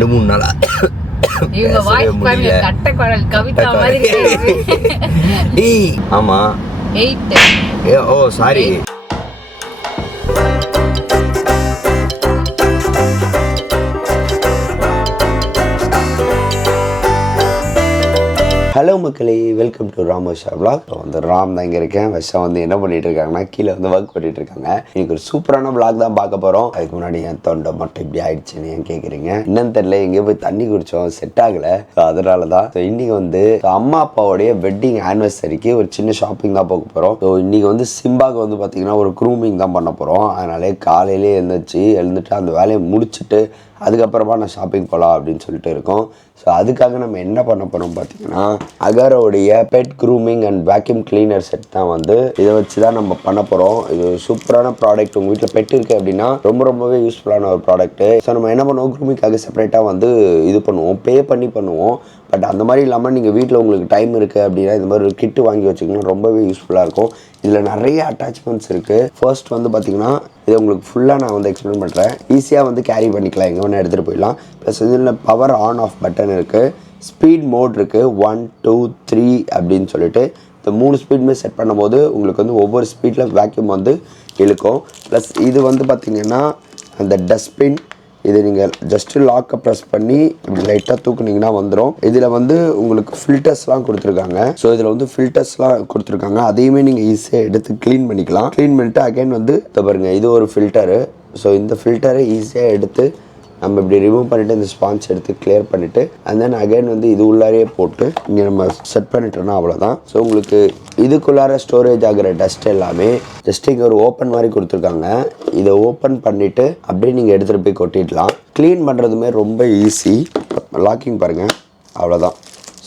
2-3 நாளா இவங்க வாய்ஸ் பாருங்க கட்ட குரல் கவிதா மாதிரி ஏய் ஆமா 8 ஓ சாரி ஹலோ மக்களே, வெல்கம் டு ராம்வர்ஷா vlog. வந்து ராம் தான் இங்கே இருக்கேன். வர்ஷா வந்து என்ன பண்ணிட்டு இருக்காங்கன்னா கீழே வந்து ஒர்க் பண்ணிட்டு இருக்காங்க. இன்னைக்கு ஒரு சூப்பரான vlog தான் பார்க்க போகிறோம். அதுக்கு முன்னாடி என் தொண்டை மட்டும் இப்படி ஆயிடுச்சுன்னு ஏன் கேட்குறீங்க? என்னன்னு தெரியல, எங்கேயோ போய் தண்ணி குடித்தோம், செட் ஆகலை. அதனால தான் இன்னைக்கு வந்து அம்மா அப்பாவோடைய வெட்டிங் ஆனிவர்சரிக்கு ஒரு சின்ன ஷாப்பிங் தான் போக போகிறோம். ஸோ இன்னைக்கு வந்து சிம்பாக்கு வந்து பார்த்தீங்கன்னா ஒரு க்ரூமிங் தான் பண்ண போகிறோம். அதனாலே காலையிலே எழுந்துட்டு அந்த வேலையை முடிச்சுட்டு அதுக்கப்புறமா நான் ஷாப்பிங் போகலாம் அப்படின்னு சொல்லிட்டு இருக்கோம். ஸோ அதுக்காக நம்ம என்ன பண்ண போகிறோம் பார்த்தீங்கன்னா அகரோடைய pet grooming and vacuum cleaner set தான் வந்து இதை வச்சு தான் நம்ம பண்ண போகிறோம். இது சூப்பரான ப்ராடக்ட். உங்கள் வீட்டில் பெட் இருக்குது அப்படின்னா ரொம்பவே யூஸ்ஃபுல்லான ஒரு ப்ராடக்ட்டு. ஸோ நம்ம என்ன பண்ணுவோம், க்ரூமிங்காக செப்பரேட்டாக வந்து இது பண்ணுவோம், பே பண்ணி பண்ணுவோம். பட் அந்த மாதிரி இல்லாமல் நீங்கள் வீட்டில் உங்களுக்கு டைம் இருக்குது அப்படின்னா இந்த மாதிரி ஒரு கிட்டு வாங்கி வச்சுக்கணும், ரொம்பவே யூஸ்ஃபுல்லாக இருக்கும். இதில் நிறைய அட்டாச்மெண்ட்ஸ் இருக்குது. ஃபர்ஸ்ட் வந்து பார்த்திங்கன்னா இதை உங்களுக்கு ஃபுல்லாக நான் வந்து எக்ஸ்பிளைன் பண்ணுறேன். ஈஸியாக வந்து கேரி பண்ணிக்கலாம், எங்கே வேணால் எடுத்துகிட்டு போயிடலாம். ப்ளஸ் இதில் பவர் ஆன் ஆஃப் பட்டன் இருக்குது, ஸ்பீட் மோட் இருக்குது, 1 2 3 அப்படின்னு சொல்லிட்டு இந்த 3 ஸ்பீடுமே செட் பண்ணும்போது உங்களுக்கு வந்து ஒவ்வொரு ஸ்பீடில் வேக்யூம் வந்து இழுக்கும். ப்ளஸ் இது வந்து பார்த்திங்கன்னா அந்த டஸ்ட்பின், இது நீங்கள் ஜஸ்ட்டு லாக்கை ப்ரெஸ் பண்ணி இப்படி லைட்டாக தூக்குனிங்கன்னா வந்துடும். இதில் வந்து உங்களுக்கு ஃபில்டர்ஸ்லாம் கொடுத்துருக்காங்க. ஸோ இதில் வந்து ஃபில்டர்ஸ்லாம் கொடுத்துருக்காங்க, அதையுமே நீங்கள் ஈஸியாக எடுத்து க்ளீன் பண்ணிக்கலாம். க்ளீன் பண்ணிவிட்டு அகைன் வந்து பாருங்கள், இது ஒரு ஃபில்டரு. ஸோ இந்த ஃபில்டரை ஈஸியாக எடுத்து நம்ம இப்படி ரிமூவ் பண்ணிவிட்டு இந்த ஸ்பான்ஸ் எடுத்து கிளியர் பண்ணிவிட்டு அண்ட் தென் அகைன் வந்து இது உள்ளாரையே போட்டு இங்கே நம்ம செட் பண்ணிட்டோம்னா அவ்வளோதான். ஸோ உங்களுக்கு இதுக்குள்ளார ஸ்டோரேஜ் ஆகிற டஸ்ட் எல்லாமே ஜஸ்ட் இங்கே ஒரு ஓப்பன் மாதிரி கொடுத்துருக்காங்க. இதை ஓப்பன் பண்ணிவிட்டு அப்படியே நீங்கள் எடுத்துகிட்டு போய் கொட்டிடலாம். க்ளீன் பண்ணுறதுமே ரொம்ப ஈஸி. லாக்கிங் பாருங்கள், அவ்வளோதான்.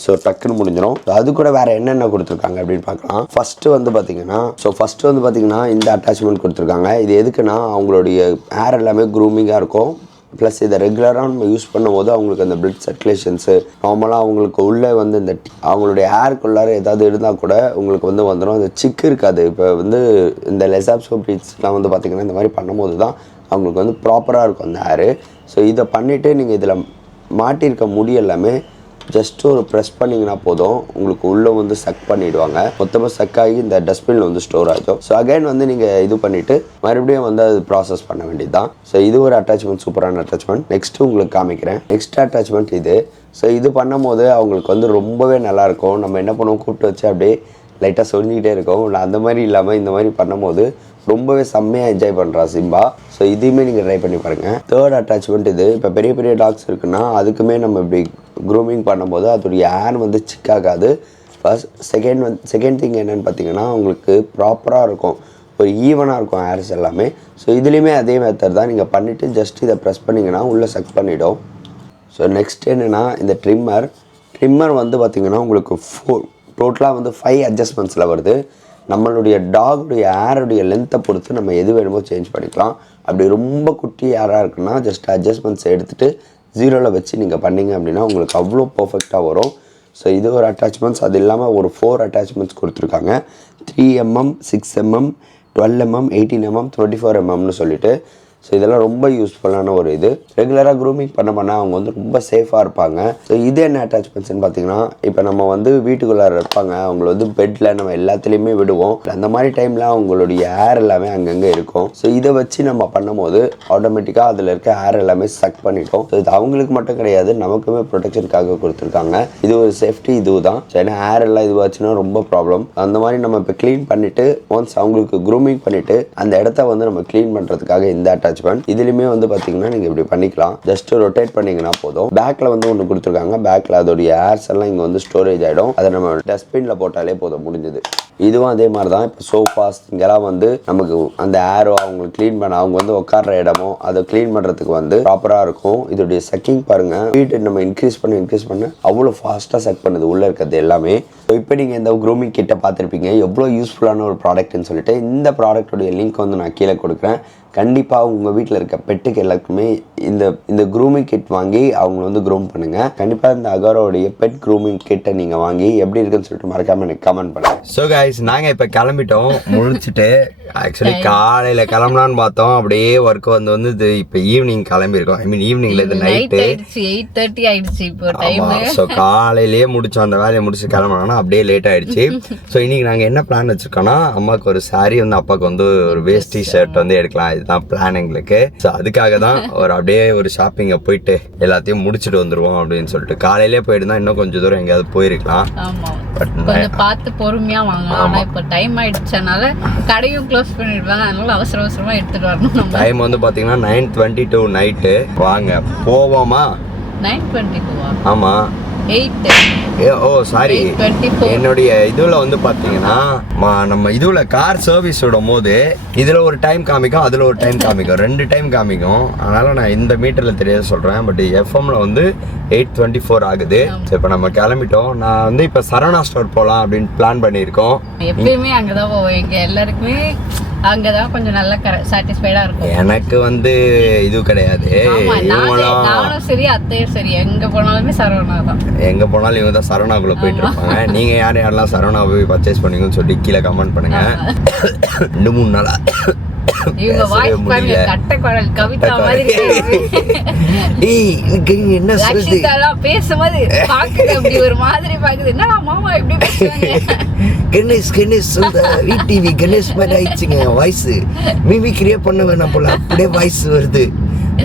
ஸோ டக்குன்னு முடிஞ்சிடும். அது கூட வேறு என்னென்ன கொடுத்துருக்காங்க அப்படின்னு பார்க்கலாம். ஃபஸ்ட்டு வந்து பார்த்தீங்கன்னா இந்த அட்டாச்மெண்ட் கொடுத்துருக்காங்க. இது எதுக்குன்னா அவங்களுடைய ஹேர் எல்லாமே க்ரூமிங்காக இருக்கும். ப்ளஸ் இதை ரெகுலராக நம்ம யூஸ் பண்ணும்போது அவங்களுக்கு அந்த பிளட் சர்க்குலேஷன்ஸு நார்மலாக அவங்களுக்கு உள்ளே வந்து இந்த அவங்களுடைய ஹேருக்குள்ளார ஏதாவது இருந்தால் கூட உங்களுக்கு வந்து வந்துடும். அந்த சிக்கு இருக்காது. இப்போ வந்து இந்த லெசாப்ஸோ ப்ரீட்ஸ்லாம் வந்து பார்த்திங்கன்னா இந்த மாதிரி பண்ணும்போது தான் அவங்களுக்கு வந்து ப்ராப்பராக இருக்கும் அந்த ஹேரு. ஸோ இதை பண்ணிவிட்டு நீங்கள் இதில் மாட்டியிருக்க முடி எல்லாமே ஜஸ்ட்டு ஒரு ப்ரெஸ் பண்ணிங்கன்னா போதும், உங்களுக்கு உள்ளே வந்து சக் பண்ணிவிடுவாங்க. மொத்தமாக சக் ஆகி இந்த டஸ்ட்பினில் வந்து ஸ்டோர் ஆகிடும். ஸோ அகைன் வந்து நீங்கள் இது பண்ணிவிட்டு மறுபடியும் வந்து அது ப்ராசஸ் பண்ண வேண்டியது தான். ஸோ இது ஒரு அட்டாச்மெண்ட், சூப்பரான அட்டாச்மெண்ட். நெக்ஸ்ட்டு உங்களுக்கு காமிக்கிறேன். நெக்ஸ்ட் அட்டாச்மெண்ட் இது. ஸோ இது பண்ணும் போது அவங்களுக்கு வந்து ரொம்பவே நல்லாயிருக்கும். நம்ம என்ன பண்ணுவோம், கூப்பிட்டு வச்சு அப்படியே லைட்டாக சொல்லிக்கிட்டே இருக்கோம். அந்த மாதிரி இல்லாமல் இந்த மாதிரி பண்ணும்போது ரொம்பவே செம்மையாக என்ஜாய் பண்ணுறா சிம்பா. ஸோ இதையுமே நீங்கள் ட்ரை பண்ணி பாருங்கள். தேர்ட் அட்டாச்மெண்ட் இது. இப்போ பெரிய டாக்ஸ் இருக்குன்னா அதுக்குமே நம்ம இப்படி க்ரூமிங் பண்ணும்போது அதோடைய ஹேர் வந்து சிக்காகாது. ஃபர்ஸ்ட் செகண்ட் திங் என்னென்னு பார்த்தீங்கன்னா உங்களுக்கு ப்ராப்பராக இருக்கும், ஒரு ஈவனாக இருக்கும் ஹேர்ஸ் எல்லாமே. ஸோ இதுலேயுமே அதே மெத்தட் தான். நீங்கள் பண்ணிவிட்டு ஜஸ்ட் இதை ப்ரெஸ் பண்ணிங்கன்னா உள்ளே சக் பண்ணிவிடும். ஸோ நெக்ஸ்ட் என்னென்னா இந்த ட்ரிம்மர் வந்து பார்த்திங்கன்னா உங்களுக்கு டோட்டலாக வந்து 5 அட்ஜஸ்ட்மெண்ட்ஸில் வருது. நம்மளுடைய டாகுடைய ஹேருடைய லென்த்தை பொறுத்து நம்ம எது வேணுமோ சேஞ்ச் பண்ணிக்கலாம். அப்படி ரொம்ப குட்டி ஹேராக இருக்குன்னா ஜஸ்ட் அட்ஜஸ்ட்மெண்ட்ஸ் எடுத்துகிட்டு 0ல் வச்சு நீங்கள் பண்ணிங்க அப்படின்னா உங்களுக்கு அவ்வளோ பர்ஃபெக்டாக வரும். ஸோ இது ஒரு அட்டாச்மெண்ட்ஸ். அது இல்லாமல் ஒரு 4 அட்டாச்மெண்ட்ஸ் கொடுத்துருக்காங்க. 3mm, 6mm, 12mm, 18mm, 24mmனு சொல்லிட்டு. ஸோ இதெல்லாம் ரொம்ப யூஸ்ஃபுல்லான ஒரு இது. ரெகுலராக க்ரூமிங் பண்ண அவங்க வந்து ரொம்ப சேஃபாக இருப்பாங்க. ஸோ இது என்ன அட்டாச்மெண்ட்ஸ்னு பார்த்தீங்கன்னா, இப்போ நம்ம வந்து வீட்டுக்குள்ளார இருப்பாங்க, அவங்கள வந்து பெட்டில் நம்ம எல்லாத்துலேயுமே விடுவோம். அந்த மாதிரி டைமில் அவங்களுடைய ஹேர் எல்லாமே அங்கங்கே இருக்கும். ஸோ இதை வச்சு நம்ம பண்ணும்போது ஆட்டோமேட்டிக்காக அதில் இருக்க ஹேர் எல்லாமே சக் பண்ணிட்டோம். ஸோ இது அவங்களுக்கு மட்டும் கிடையாது, நமக்குமே ப்ரொடெக்ஷனுக்காக கொடுத்துருக்காங்க. இது ஒரு சேஃப்டி இது தான். ஸோ ஏன்னா ஹேர் எல்லாம் இதுவாச்சுன்னா ரொம்ப ப்ராப்ளம். அந்த மாதிரி நம்ம இப்போ க்ளீன் பண்ணிவிட்டு ஒன்ஸ் அவங்களுக்கு க்ரூமிங் பண்ணிவிட்டு அந்த இடத்த வந்து நம்ம க்ளீன் பண்ணுறதுக்காக இந்த அட்டாச்மெண்ட். இதுலயுமே வந்து பாத்தீங்கன்னா நீங்க இப்படி பண்ணிக்கலாம். ஜஸ்ட் ரொட்டேட் பண்ணீங்கன்னா போதும். பேக்ல வந்து ஒன்று கொடுத்துருக்காங்க. பேக்ல அதோடைய ஹேர்ஸ் எல்லாம் இங்க வந்து ஸ்டோரேஜ் ஆயிடும். அதை நம்ம டஸ்ட்பின்ல போட்டாலே போதும், முடிஞ்சது. இதுவும் அதே மாதிரி தான். இப்போ சோஃபாஸ் இங்கெல்லாம் வந்து நமக்கு அந்த ஹேரோ அவங்களுக்கு க்ளீன் பண்ண அவங்க வந்து உட்கார்ற இடமோ அதை க்ளீன் பண்ணுறதுக்கு வந்து ப்ராப்பராக இருக்கும். இதோடைய சக்கிங் பாருங்க, ஸ்பீட் நம்ம இன்க்ரீஸ் பண்ண அவ்வளோ ஃபாஸ்ட்டாக சக் பண்ணுது உள்ளே இருக்கிறது எல்லாமே. ஸோ இப்போ நீங்கள் இந்த க்ரூமிங் கிட்ட பார்த்துருப்பீங்க எவ்வளோ யூஸ்ஃபுல்லான ஒரு ப்ராடக்ட்னு சொல்லிட்டு. இந்த ப்ராடக்டோடைய லிங்க் வந்து நான் கீழே கொடுக்குறேன். கண்டிப்பாக உங்கள் வீட்டில் இருக்க பெட்டுக்கு எல்லாருக்குமே இந்த க்ரூமிங் கிட் வாங்கி அவங்கள வந்து க்ரூம் பண்ணுங்கள். கண்டிப்பாக இந்த அகாரோடைய பெட் க்ரூமிங் கிட்டை நீங்கள் வாங்கி எப்படி இருக்குன்னு சொல்லிட்டு மறக்காமல் எனக்கு கமெண்ட் பண்ணுங்கள். ஸோ கைஸ், நாங்கள் இப்போ கிளம்பிட்டோம் முடிச்சுட்டு. ஆக்சுவலி காலையில் கிளம்பலான்னு பார்த்தோம், அப்படியே ஒர்க் வந்து இது இப்போ ஈவினிங் கிளம்பியிருக்கோம். ஐ மீன் ஈவினிங்ல இது நைட்டு 8:30 ஆயிடுச்சு இப்போ டைம். ஸோ காலையிலேயே முடிச்சோம், அந்த வேலையை முடிச்சு கிளம்புனா அப்படியே லேட் ஆயிடுச்சு. ஸோ இன்னைக்கு நாங்கள் என்ன பிளான் வச்சிருக்கோம்னா, அம்மாவுக்கு ஒரு சாரி வந்து அப்பாவுக்கு வந்து ஒரு வேஸ்டி ஷர்ட் வந்து எடுக்கலாம், இதுதான் பிளான் எங்களுக்கு. ஸோ அதுக்காக தான் அப்படியே ஒரு ஷாப்பிங்கை போயிட்டு எல்லாத்தையும் முடிச்சுட்டு வந்துருவோம் அப்படின்னு சொல்லிட்டு. காலையிலேயே போயிட்டு தான் இன்னும் கொஞ்சம் தூரம் எங்கேயாவது போயிருக்கலாம். கொஞ்சம் பார்த்து பொறுமையா வாங்க. ஆனா இப்போ டைம் ஆயிடுச்சனால கடையும் க்ளோஸ் பண்ணிடுவாங்க, அதனால அவசர அவசரமா எடுத்துட்டு வரணும். டைம் வந்து பாத்தீங்கன்னா 9:22 நைட்டு. வாங்க போவோமா? 9:22 ஆமா 8 ஓ சாரி, என்னுடைய இதுல வந்து பாத்தீங்கன்னா நம்ம இதுல கார் சர்வீஸ் விடும் போது இதுல ஒரு டைம் காமிக்கும், அதுல ஒரு டைம் காமிக்கும், 2 டைம் காமிக்கும். அதனால நான் இந்த மீட்டர்ல தெரியாத சொல்றேன். பட் எஃப்எம்ல வந்து 8:24 ஆகுது. இப்ப நம்ம கிளம்பிட்டோம். நான் வந்து இப்ப சரவணா ஸ்டோர் போலாம் அப்படின்னு பிளான் பண்ணிருக்கோம். எப்பயுமே அங்கதான் போவோம். எங்க எல்லாருக்குமே அங்கதான் கொஞ்சம் நல்லா சாட்டிஸ்ஃபைடா இருக்கும். எனக்கு வந்து இது கிடையாது, நானும் சரி அத்தையும் சரி எங்க போனாலுமே சரவணா தான். எங்க போனாலும் இவங்க தான் சரவணாக்குள்ள போயிட்டு இருப்பாங்க. நீங்க யாரெல்லாம் சரவணா போய் பர்ச்சேஸ் பண்ணீங்கன்னு சொல்லி கீழே கமெண்ட் பண்ணுங்க. 2-3 நாளா இவங்க வாய்ஸ் பாருங்க, கட்டை குரல் கவிதா மாதிரி. என்ன சொல்லுது பேசும்போது பாக்குது அப்படி ஒரு மாதிரி பாக்குது. என்னடா மாமா எப்படி பேசுறாங்க? கணேஷ் சொல்ற விடிவி கணேஷ் மாதிரி ஆயிடுச்சுங்க வாய்ஸ். மிமி கிரியேட் பண்ண வேணாம் போல, அப்படியே வாய்ஸ் வருது.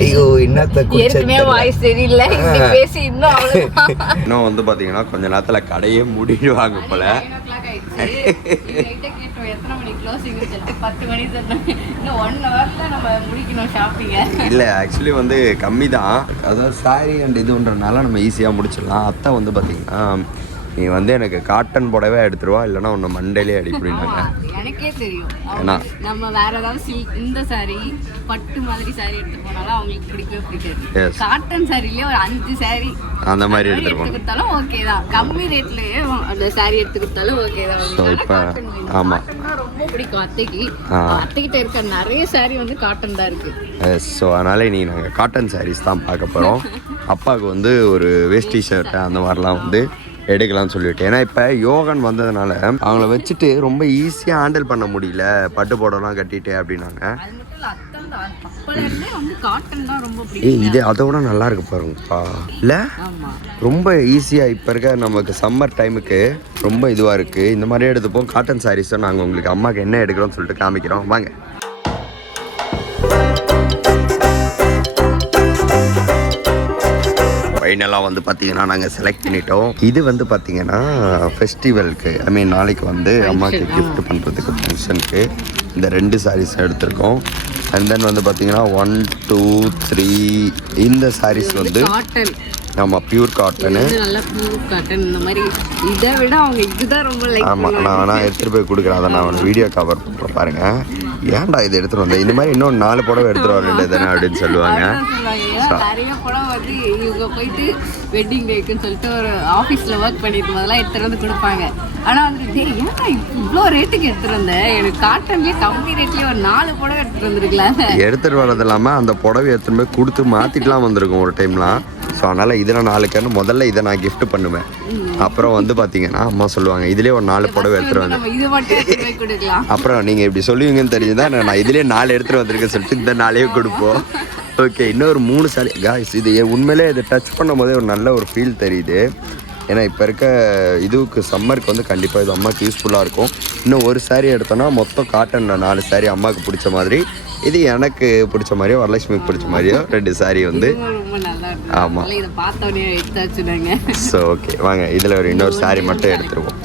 ஐயோ என்னத்த ஏற்கனவே வாய்ஸ் தெரியல, இப்படி பேசி இன்னும் வந்து பாத்தீங்கன்னா கொஞ்ச நேரத்துல கடையே மூடிடுவாங்க போல. இல்ல ஆக்சுவலி வந்து கம்மி தான், அதாவது சாரி அண்ட் இதுன்றனால நம்ம ஈஸியா முடிச்சிடலாம். அத்தை வந்து பாத்தீங்கன்னா நீ வந்து எனக்கு காட்டன் புடவை எடுத்துருவா, இல்லைன்னா உன்னை மண்டையிலே அடிப்படினாங்க. எனக்கே தெரியும், நம்ம வேற ஏதாவது சில்க் இந்த சாரி பட்டு மாதிரி சாரி எடுத்து போனாலும் அவங்களுக்கு பிடிக்கவே பிடிக்காது. காட்டன் சாரிலேயே ஒரு 5 சாரி அந்த மாதிரி எடுத்து கொடுத்தாலும் ஓகே தான். கம்மி ரேட்லயே அந்த சாரி எடுத்து கொடுத்தாலும் ஓகே தான். ஆமா, ரொம்ப பிடிக்கும் அத்தைக்கு. அத்தைகிட்ட இருக்க நிறைய சாரி வந்து காட்டன் தான் இருக்கு. ஸோ அதனால நீ நாங்கள் காட்டன் சாரீஸ் தான் பார்க்க போகிறோம். அப்பாவுக்கு வந்து ஒரு வேஷ்டி ஷர்ட்டு அந்த மாதிரிலாம் வந்து எடுக்கலாம்னு சொல்லிட்டு. ஏன்னா இப்போ யோகன் வந்ததுனால அவங்கள வச்சுட்டு ரொம்ப ஈஸியாக ஹேண்டில் பண்ண முடியல, பட்டு போடலாம் கட்டிட்டு அப்படின்னாங்க. இது அதோட நல்லா இருக்கு பாருங்கப்பா, இல்லை ரொம்ப ஈஸியாக இப்போ இருக்க நமக்கு சம்மர் டைமுக்கு ரொம்ப இதுவாக இருக்குது. இந்த மாதிரியே எடுத்துப்போம். காட்டன் சாரீஸ் தான் நாங்கள் உங்களுக்கு அம்மாவுக்கு என்ன எடுக்கிறோம்னு சொல்லிட்டு காமிக்கிறோம் வாங்க. ஃபைனலாக வந்து பார்த்தீங்கன்னா நாங்கள் செலக்ட் பண்ணிட்டோம். இது வந்து பார்த்தீங்கன்னா ஃபெஸ்டிவலுக்கு, ஐ மீன் நாளைக்கு வந்து அம்மாவுக்கு கிஃப்ட் பண்ணுறதுக்கு ஃபங்க்ஷனுக்கு இந்த 2 சாரீஸ் எடுத்திருக்கோம். அண்ட் தென் வந்து பார்த்தீங்கன்னா 1 2 3 இந்த சாரீஸ் வந்து ஆமாம் பியூர் காட்டனு. ஆமாம், நான் எடுத்துகிட்டு போய் கொடுக்குறேன். அதை நான் வீடியோ கவர் பண்ணுறேன் பாருங்கள். ஏன்டா இது எடுத்துகிட்டு வந்தேன், இந்த மாதிரி இன்னும் 4 புடவை எடுத்துகிட்டு வரல தானே அப்படின்னு சொல்லுவாங்க. நிறைய புடவை வந்து இவங்க போயிட்டு வெட்டிங் டேக்குன்னு சொல்லிட்டு ஒரு ஆஃபீஸில் ஒர்க் பண்ணிட்டு போதெல்லாம் எடுத்துகிட்டு வந்து கொடுப்பாங்க. ஆனால் வந்துட்டு ஏன்னா இவ்வளோ ரேட்டுக்கு எடுத்துகிட்டு வந்தேன், எனக்கு காட்டன்லேயே கம்மி ரேட்லேயே ஒரு 4 புடவை எடுத்துகிட்டு வந்துருக்கலாம். எடுத்துகிட்டு வரது இல்லாமல் அந்த புடவை எடுத்துகிட்டு போய் கொடுத்து மாற்றிட்டுலாம் வந்திருக்கும் ஒரு டைம்லாம். ஸோ அதனால் இதில் 4 கன்று முதல்ல இதை நான் கிஃப்ட் பண்ணுவேன். அப்புறம் வந்து பார்த்தீங்கன்னா அம்மா சொல்லுவாங்க இதுலேயே ஒரு 4 புடவை எடுத்துகிட்டு வந்தேன். அப்புறம் நீங்கள் இப்படி சொல்லுவீங்கன்னு தெரிஞ்சுதான் நான் இதுலேயே 4 எடுத்துகிட்டு வந்திருக்கேன் சொல்லிட்டு இந்த 4 கொடுப்போம். ஓகே, இன்னொரு 3 சாரி காய்ஸ். இது உண்மையிலே இதை டச் பண்ணும் போதே ஒரு நல்ல ஒரு ஃபீல் தெரியுது. ஏன்னா இப்போ இருக்க இதுக்கு சம்மருக்கு வந்து கண்டிப்பாக இது அம்மாவுக்கு யூஸ்ஃபுல்லாக இருக்கும். இன்னும் ஒரு சாரி எடுத்தோன்னா மொத்தம் காட்டனில் 4 சாரி அம்மாவுக்கு பிடிச்ச மாதிரி, இது எனக்கு பிடிச்ச மாதிரியோ வரலட்சுமிக்கு பிடிச்ச மாதிரியோ 2 சாரி வந்து. ஆமாம், ஸோ ஓகே வாங்க இதில் ஒரு இன்னொரு சாரி மட்டும் எடுத்துருவோம்.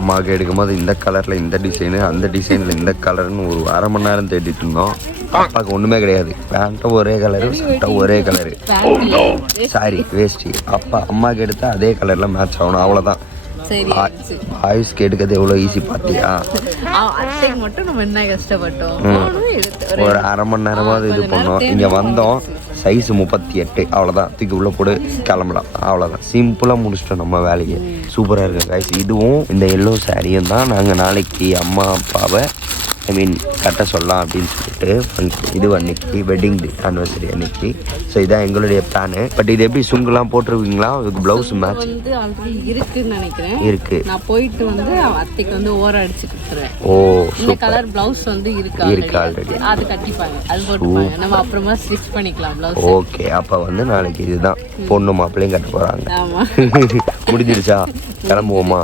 அம்மாவுக்கு எடுக்கும்போது இந்த கலரில் இந்த டிசைனு, அந்த டிசைனில் இந்த கலர்னு ஒரு 1/2 மணி நேரம் தேடிட்டு இருந்தோம். அப்பாவுக்கு ஒன்றுமே கிடையாது, பேண்ட்டும் ஒரே கலரு, சட்டை ஒரே கலரு, சாரி வேஷ்டி. அம்மாவுக்கு எடுத்தால் அதே கலரில் மேட்ச் ஆகணும், அவ்வளோதான். ஆயுஷ்க்கு எடுக்கிறது எவ்வளோ ஈஸி பார்த்தியா? மட்டும் நம்ம என்ன கஷ்டப்பட்டோம், ஒரு 1/2 மணி நேரமாவது இது பண்ணோம். இங்கே வந்தோம், சைஸ் 38, அவ்வளோதான், தூக்கி உள்ளே போட்டு கிளம்பலாம், அவ்வளோதான். சிம்பிளாக முடிச்சிட்டோம் நம்ம வேலையை. சூப்பராக இருக்கு கைஸ். இதுவும் இந்த எல்லோ சாரியும் தான் நாங்கள் நாளைக்கு அம்மா அப்பாவை ஐ மீன் கட்ட சொல்லலாம் அப்படின்னு சொல்லிட்டு ஃபங்க்ஷன் இது அன்னைக்கு வெட்டிங் டே ஆனிவர்சரி அன்னைக்கு. ஸோ இதான் எங்களுடைய பிளானு. பட் இது எப்படி சுங்குலாம் போட்டுருவீங்களா? அதுக்கு ப்ளவுஸ் மேட்ச் வந்து ஆல்ரெடி இருக்குன்னு நினைக்கிறேன். இருக்கு. நான் போயிட்டு வந்து அத்தைக்கு வந்து ஓரம் அடிச்சு கொடுத்துருவேன். ஓ இந்த கலர் ப்ளவுஸ் வந்து இருக்கு ஆல்ரெடி. அது கட்டிப்பாங்க, அது போட்டுப்பாங்க. நம்ம அப்புறமா ஸ்டிச் பண்ணிக்கலாம் ப்ளவுஸ். ஓகே, அப்போ வந்து நாளைக்கு இதுதான் பொண்ணு மாப்பிள்ளையும் கட்ட போகிறாங்க. ஆமா முடிஞ்சிருச்சா? கிளம்புவோமா?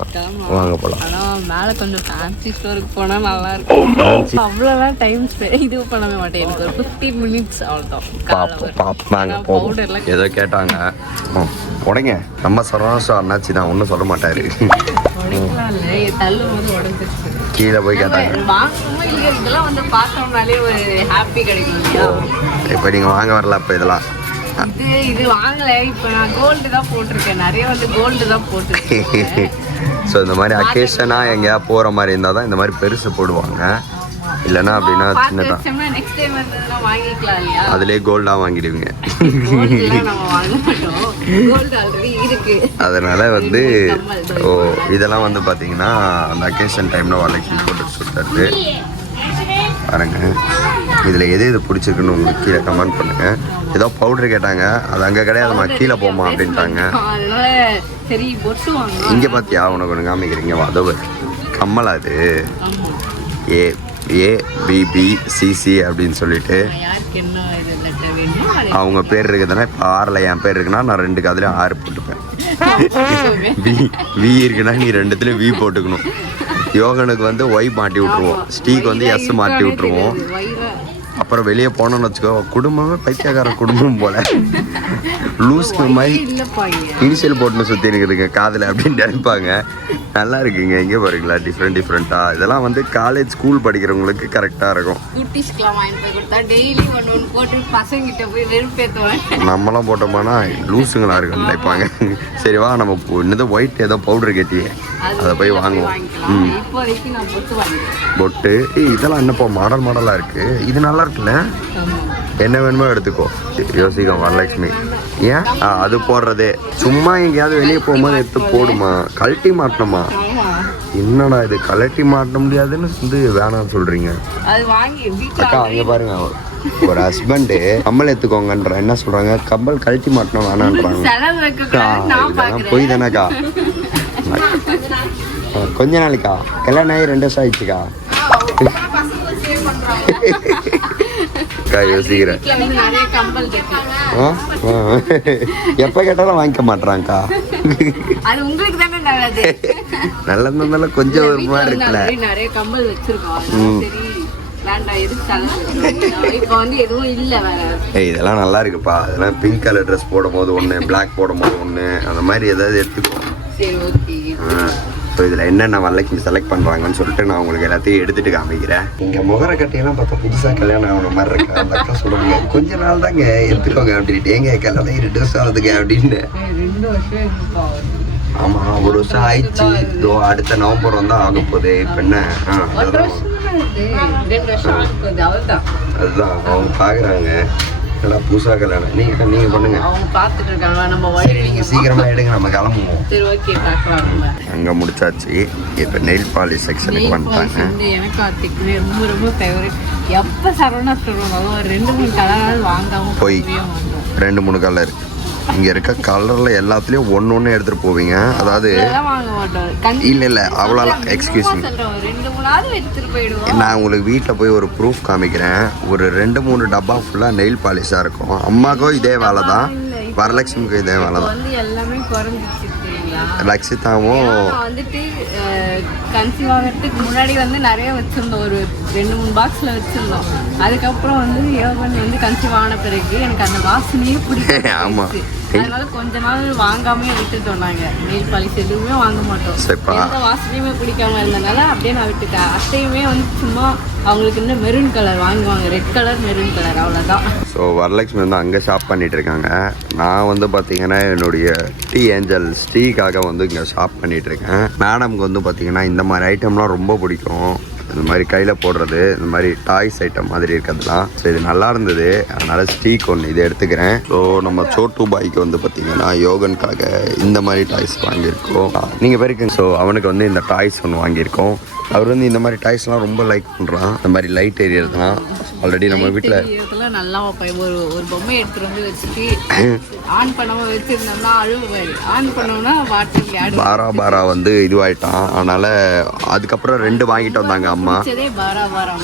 வாங்க போகலாம். ஆனால் மேலே கொஞ்சம் ஃபேன்சி ஸ்டோருக்கு போனால் நல்லா இருக்கும். அவ்வளோலாம் டைம் இது பண்ணவே மாட்டேன். எனக்கு ஒரு 15 minutes அவ்வளோதான். பார்ப்பாங்க பவுடர்லாம் ஏதோ கேட்டாங்க உடங்க. நம்ம சரவணா அண்ணாச்சி தான் ஒன்றும் சொல்ல மாட்டாரு. கீழே போய் கேட்டாங்க. இதெல்லாம் வந்து பார்த்தோம்னாலே ஒரு ஹாப்பி கிடைக்கும் இல்லையா? இப்போ நீங்கள் வாங்க வரல. அப்போ இதெல்லாம் இது வாங்கல. இப்போ நான் கோல்டு தான் போட்டிருக்கேன். நிறைய வந்து கோல்டு தான் போட்டிருக்கேன். ஸோ இந்த மாதிரி அக்கேஷனாக எங்கேயா போகிற மாதிரி இருந்தால் தான் இந்த மாதிரி பெருசு போடுவாங்க. இல்லைன்னா அப்படின்னா சின்னதாக நெக்ஸ்ட் டைம் வந்து வாங்கிக்கலாம் இல்லையா? அதுலேயே கோல்டாக வாங்கிடுவீங்க. அதனால வந்து ஓ இதெல்லாம் வந்து பார்த்தீங்கன்னா அந்த அக்கேஷன் டைமில் வரலட்சுமி போட்டு சுற்றுறது பாருங்க. இதில் எது எது பிடிச்சிருக்குன்னு உங்களுக்கு கீழே கமெண்ட் பண்ணுங்க. ஏதோ பவுடர் கேட்டாங்க, அது அங்கே கிடையாதுமா, கீழே போமா அப்படின்ட்டாங்க. இங்கே பார்த்தியா உனக்கு ஒன்று காமிக்கிறீங்க அதோ கம்மலா அது ABBCC அப்படின்னு சொல்லிட்டு அவங்க பேர் இருக்குதுன்னா இப்போ 6ல் என் பேர் இருக்குன்னா நான் 2 அதுலேயும் 6 போட்டுப்பேன். V இருக்குன்னா நீ 2த்துலேயும் V போட்டுக்கணும். யோகனுக்கு வந்து ஒய் மாட்டி விட்ருவோம், ஸ்டீக்கு வந்து S மாட்டி விட்ருவோம். அப்புறம் வெளியே போனோன்னு வச்சுக்கோ, குடும்பமே பைத்தியக்கார குடும்பம் போல லூஸ்க்கு மாதிரி இனிஷியல் போட்டுன்னு சுற்றி இருக்குதுங்க காதில் அப்படின்னு நினைப்பாங்க. நல்லா இருக்குங்க. இங்கே பாருங்களா டிஃப்ரெண்ட்டாக. இதெல்லாம் வந்து காலேஜ் ஸ்கூல் படிக்கிறவங்களுக்கு கரெக்டாக இருக்கும். நம்மளாம் போட்டோம்னா லூஸுங்களா இருக்குன்னு நினைப்பாங்க. சரிவா நம்ம இன்னும் ஒயிட் ஏதோ பவுடர் கேட்டியே அதை போய் வாங்குவோம். பொட்டு இதெல்லாம் என்னப்போ மாடலாக இருக்குது. இது நல்லா இருக்குல்ல, என்ன வேணுமோ எடுத்துக்கோ. யோசிக்கும் வரலட்சுமி. ஏன் அது போடுறதே சும்மா எங்கேயாவது வெளியே போகும்போது எடுத்து போடுமா, கழட்டி மாட்டணுமா? என்னடா இது கழட்டி மாட்ட முடியாதுன்னு வந்து வேணாம்னு சொல்றீங்க. அக்கா அங்கே பாருங்க, ஒரு ஹஸ்பண்டு கம்பல் எடுத்துக்கோங்கன்ற என்ன சொல்றாங்க, கம்பல் கழட்டி மாட்டணும் வேணான்றாங்க. இதெல்லாம் போய் தானேக்கா. கொஞ்ச நாளைக்கா கல்யாணம் ஆகி 2 வருஷம் ஆயிடுச்சுக்கா. யோசிக்கிறேன் எப்ப கேட்டாலும் வாங்கிக்க மாட்டாங்கக்கா. நல்ல கொஞ்சம் ஒரு மாதிரி இருக்குல்ல. நிறைய கம்பல் வச்சிருக்கோம். இதெல்லாம் நல்லா இருக்குப்பா. அதெல்லாம் பிங்க் கலர் ட்ரெஸ் போடும் போது ஒன்று, பிளாக் போடும் போது ஒன்று, அந்த மாதிரி ஏதாவது எடுத்துக்கோ. ஸோ இதில் என்னென்ன வரலட்சுமி செலக்ட் பண்ணுறாங்கன்னு சொல்லிட்டு நான் உங்களுக்கு எல்லாத்தையும் எடுத்துகிட்டு காமிக்கிறேன். இங்கே முகர கட்டியெல்லாம் பார்த்தா புதுசாக கல்யாணம் ஆகிற மாதிரி இருக்கா. அந்த அக்கா சொல்லுங்க கொஞ்ச நாள் தாங்க எடுத்துக்கோங்க அப்படின்ட்டு. எங்க கல்யாணம் 2 வருஷம் ஆகுதுங்க அப்படின்னு. ஆமாம் 1 வருஷம் ஆயிடுச்சு. இதோ அடுத்த நவம்பர் வந்தால் ஆக போகுது. இப்போ என்ன அதுதான் அவங்க பார்க்குறாங்க. எல்லாம் புதுசாக கல்யாணம் நீங்கள் பண்ணுங்க. சரி நீங்கள் சீக்கிரமாக எடுங்க, நம்ம கிளம்புவோம். அங்கே முடிச்சாச்சு. இப்போ நெயில் பாலிஷ் செக்ஷனுக்கு வந்துட்டாங்க. எனக்கு அதுக்கு ரொம்ப ஃபேவரட். எப்போ சரவணா சொல்லுவாங்க 2-3 கலராவது வாங்காமல் போய் 2-3 கலர் இங்கே இருக்க கலரில் எல்லாத்துலேயும் ஒன்று எடுத்துகிட்டு போவீங்க. அதாவது இல்லை அவ்வளோ எக்ஸ்கியூஸ் மீ, நான் உங்களுக்கு வீட்டில் போய் ஒரு ப்ரூஃப் காமிக்கிறேன். ஒரு 2-3 டப்பா ஃபுல்லாக நெயில் பாலிஷாக இருக்கும். அம்மாவுக்கும் இதே வேலை தான், வரலட்சுமிக்கும் இதே வேலை தான். லக்ஷிதாவும் வந்துட்டு கன்சீவ் ஆகிறதுக்கு முன்னாடி வந்து நிறைய வச்சுருந்தோம். ஒரு 2-3 பாக்ஸில் வச்சுருந்தோம். அதுக்கப்புறம் வந்து யோகன் வந்து கன்சீவ் ஆன பிறகு எனக்கு அந்த வாசனையே பிடிக்கும். ஆமாம், அதனால கொஞ்ச நாள் வாங்காமே விட்டுட்டோம். நாங்கள் நெயில் பாலிஷ் எதுவுமே வாங்க மாட்டோம். எந்த வாசனையுமே பிடிக்காம இருந்தனால அப்படியே நான் விட்டுட்டேன். அத்தையுமே வந்து சும்மா அவங்களுக்கு இந்த மெரூன் கலர் வாங்குவாங்க, ரெட் கலர் மெரூன் கலர், அவ்வளோதான். ஸோ வரலட்சுமி வந்து அங்கே ஷாப் பண்ணிட்டு இருக்காங்க. நான் வந்து பார்த்தீங்கன்னா என்னுடைய டீ ஏஞ்சல் ஸ்டீக்காக வந்து இங்கே ஷாப் பண்ணிட்டு இருக்கேன். மேடம்க்கு வந்து பார்த்தீங்கன்னா இந்த மாதிரி ஐட்டம்லாம் ரொம்ப பிடிக்கும். இந்த மாதிரி கையில் போடுறது, இந்த மாதிரி டாய்ஸ் ஐட்டம் மாதிரி இருக்கிறதுலாம். ஸோ இது நல்லா இருந்தது, அதனால ஸ்டீக் ஒன்று இதை எடுத்துக்கிறேன். ஸோ நம்ம சோட்டு பாய்க்கு வந்து பார்த்தீங்கன்னா யோகனுக்காக இந்த மாதிரி டாய்ஸ் வாங்கியிருக்கோம். நீங்கள் பேருக்கு ஸோ அவனுக்கு வந்து இந்த டாய்ஸ் ஒன்று வாங்கியிருக்கோம். அவர் வந்து இந்த மாதிரி டாய்ஸ்லாம் ரொம்ப லைக் பண்ணுறான். இந்த மாதிரி லைட் எரியறது தான் ஆல்ரெடி நம்ம வீட்டில் நல்லா ஒரு பொம்மை எடுத்துட்டு வந்து வச்சுட்டு ஆன் பண்ணாம வச்சிருந்தோம்னா அழுவாரு. ஆன் பண்ணோம்னா வாட்டர் பாரா வந்து இதுவாயிட்டான். அதனால அதுக்கப்புறம் 2 வாங்கிட்டு வந்தாங்க அம்மா.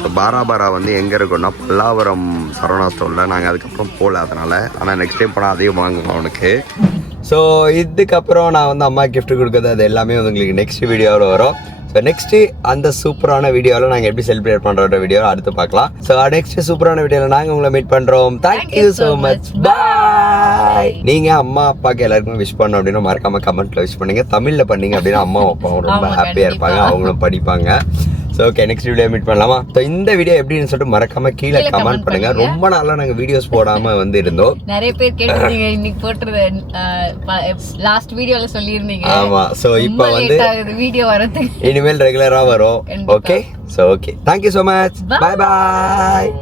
ஸோ பாரா வந்து எங்கே இருக்குன்னா பல்லாவரம் சரவணா ஸ்டோரில். நாங்கள் அதுக்கப்புறம் போகல அதனால. ஆனால் நெக்ஸ்ட் டைம் போனால் அதையும் வாங்குவோம் அவனுக்கு. ஸோ இதுக்கப்புறம் நான் வந்து அம்மா கிஃப்ட் கொடுக்குறது அது எல்லாமே வந்து உங்களுக்கு நெக்ஸ்ட் வீடியோவில் வரும். ஸோ நெக்ஸ்ட்டு அந்த சூப்பரான வீடியோவில் நாங்கள் எப்படி செலிப்ரேட் பண்ணுற வீடியோ அடுத்து பார்க்கலாம். ஸோ நெக்ஸ்ட் சூப்பரான வீடியோவில் நாங்கள் உங்களை மீட் பண்ணுறோம். தேங்க்யூ ஸோ மச், பாய். நீங்கள் அம்மா அப்பாவுக்கு எல்லாருக்குமே விஷ் பண்ணோம் அப்படின்னா மறக்காமல் கமெண்ட்டில் விஷ் பண்ணுங்க. தமிழில் பண்ணீங்க அப்படின்னா அம்மா அப்பாவும் ரொம்ப ஹாப்பியாக இருப்பாங்க, அவங்களும் படிப்பாங்க. So okay, next video meet பண்ணலாமா? ஸோ இந்த வீடியோ எப்படின்னு சொல்லிட்டு மறக்காம கீழே கமெண்ட் பண்ணுங்க. ரொம்ப நாளாக நாங்கள் வீடியோஸ் போடாம வந்து இருந்தோம். நிறைய பேர் கேட்டிருந்தீங்க, இன்னைக்கு போட்டுறது லாஸ்ட் வீடியோல சொல்லியிருந்தீங்க. ஆமா, ஸோ இப்போ வந்து வீடியோ வரது இனிமேல் ரெகுலரா வரும். Okay, so okay, thank you so much, bye பாய்.